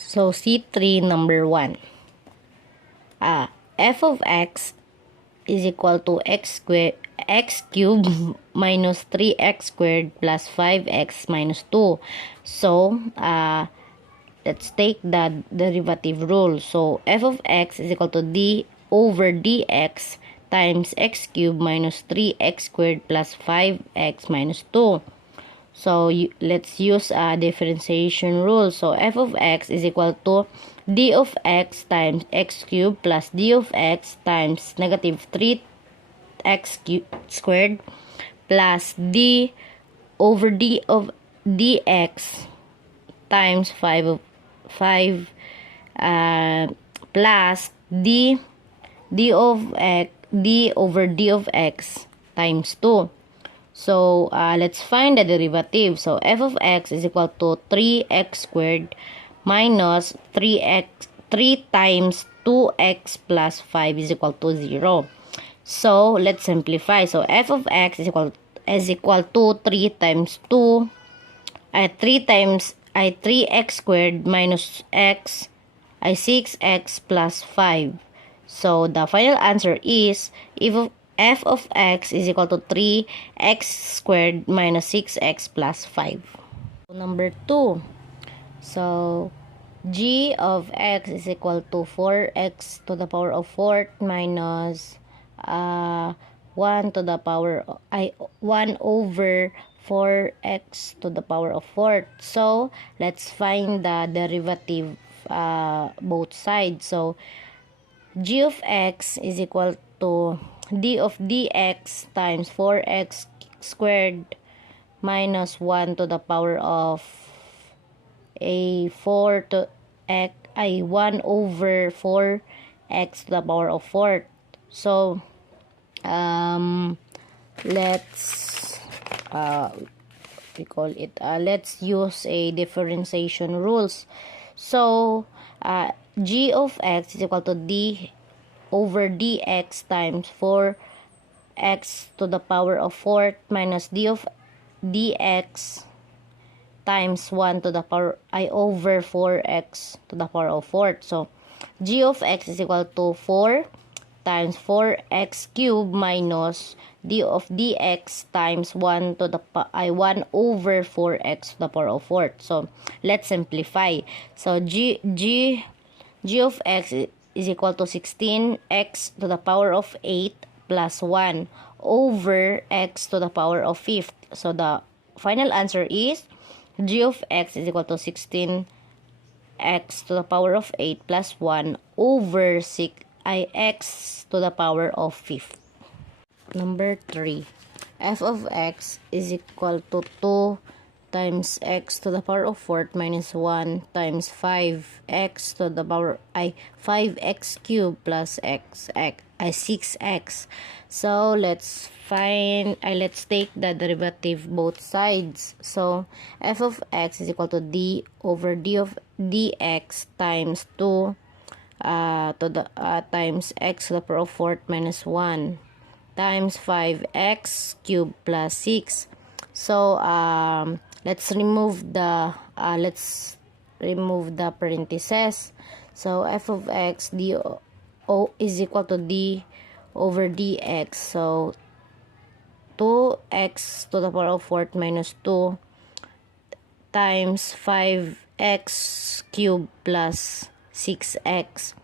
So, C3 number 1. F of x is equal to x cubed minus 3x squared plus 5x minus 2. So, let's take the derivative rule. So, f of x is equal to d over dx times x cubed minus 3x squared plus 5x minus 2. So, let's use a differentiation rule. So, f of x is equal to d of x times x cubed plus d of x times negative 3x squared plus d over d of dx times 5 plus d of x d over d of x times 2. So, let's find the derivative. So, f of x is equal to 3x squared minus 3 times 2x plus 5 is equal to 0. So, let's simplify. So, f of x is equal to 3 times 2, 3x squared minus x, 6x plus 5. So, the final answer is if f of x is equal to 3x squared minus 6x plus 5. Number 2. So, g of x is equal to 4x to the power of 4 minus 1 to the power 1 over 4x to the power of 4. So, let's find the derivative both sides. So, g of x is equal to d of dx times 4x squared minus 1 to the power of 1 over 4x to the power of 4. So, let's let's use a differentiation rules. So, g of x is equal to d over dx times 4x to the power of 4 minus d of dx times 1 to the power over 4x to the power of 4. So, g of x is equal to 4 times 4x cubed minus d of dx times 1 to the 1 over 4x to the power of 4. So, let's simplify. So, g of x is equal to 16x to the power of 8 plus 1 over x to the power of 5th. So, the final answer is g of x is equal to 16x to the power of 8 plus 1 over x to the power of 5th. Number 3. F of x is equal to 2 times x to the power of 4 minus 1 times 5x to the power 5x cubed plus 6x. So, let's take the derivative both sides. So, f of x is equal to d over d of dx times 2 times x to the power of 4 minus 1 times 5x cubed plus 6. So, let's remove the parentheses. So, f of x d is equal to d over dx. So, 2x to the power of 4 minus 2 times 5x cubed plus 6x.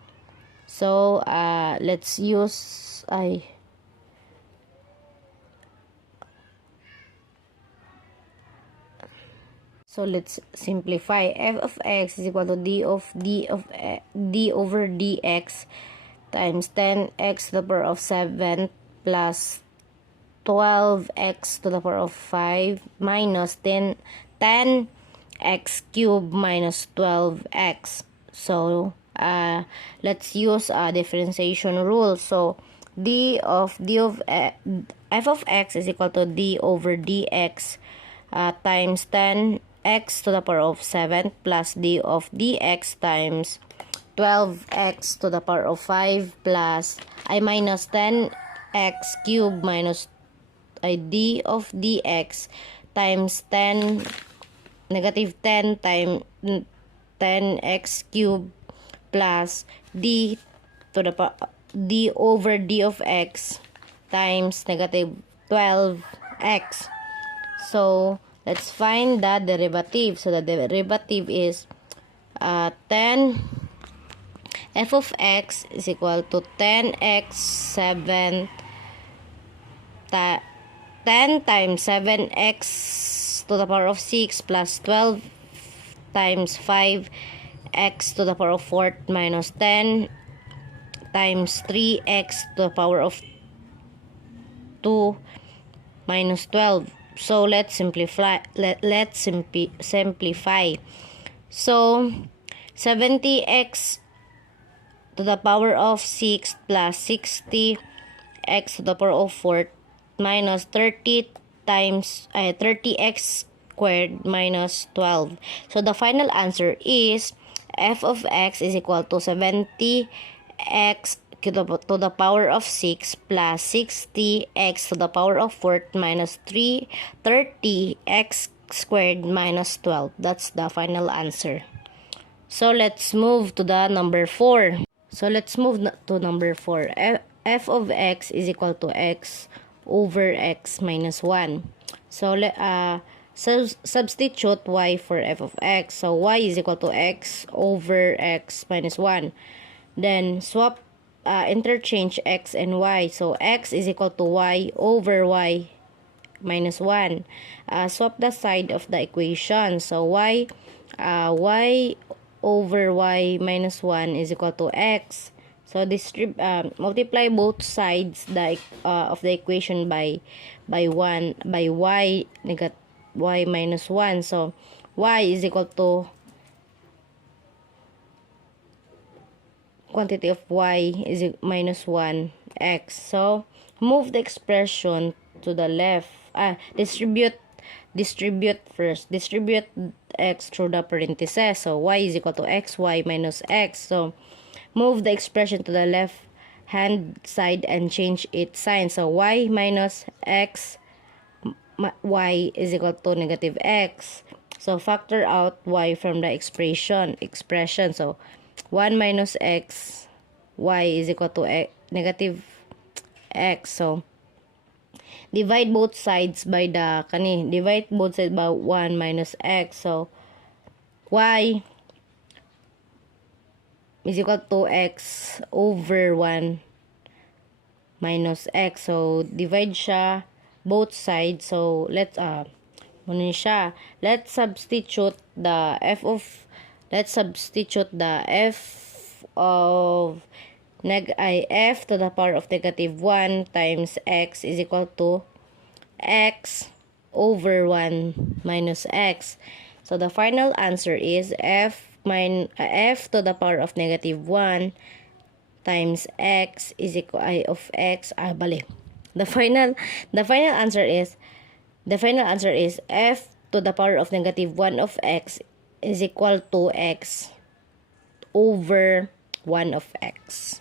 So, let's use So, let's simplify. F of x is equal to d over dx times 10x to the power of 7 plus 12x to the power of 5 minus 10x cubed minus 12x. So, let's use a differentiation rule. So, f of x is equal to d over dx times 10x to the power of 7 plus d of dx times 12x to the power of 5 plus minus 10x cubed minus d of dx times 10 negative 10 times 10x cubed plus d over d of x times negative 12x. So, let's find the derivative. So, the derivative is 10 f of x is equal to 10x 7 10 times 7x to the power of 6 plus 12 times 5x to the power of 4 minus 10 times 3x to the power of 2 minus 12. So let's simplify. Simplify. So 70x to the power of 6 plus 60x to the power of 4 minus 30 times 30x squared minus 12. So the final answer is f of x is equal to 70x to the power of 6 plus 60x to the power of 4 minus 30x squared minus 12. That's the final answer. So let's move to the number 4. So let's move to number 4. F of x is equal to x over x minus 1. So substitute y for f of x. So y is equal to x over x minus 1. Then swap, interchange x and y. So x is equal to y over y minus 1. Swap the side of the equation. So y over y minus 1 is equal to x. So multiply both sides of the equation by y negative y minus 1. So y is equal to quantity of y is minus 1 x. So move the expression to the left. Distribute first. Distribute x through the parentheses. So y is equal to xy minus x. So move the expression to the left hand side and change its sign. So y minus x y is equal to negative x. So factor out y from the expression. So 1 minus x y is equal to negative x. So divide both sides by 1 minus x. So y is equal to x over 1 minus x. So divide siya both sides. So let's substitute the f of f to the power of negative 1 times x is equal to x over 1 minus x. So the final answer is f to the power of negative 1 times x is equal of x. The final answer is f to the power of negative 1 of x is equal to x over 1 of x.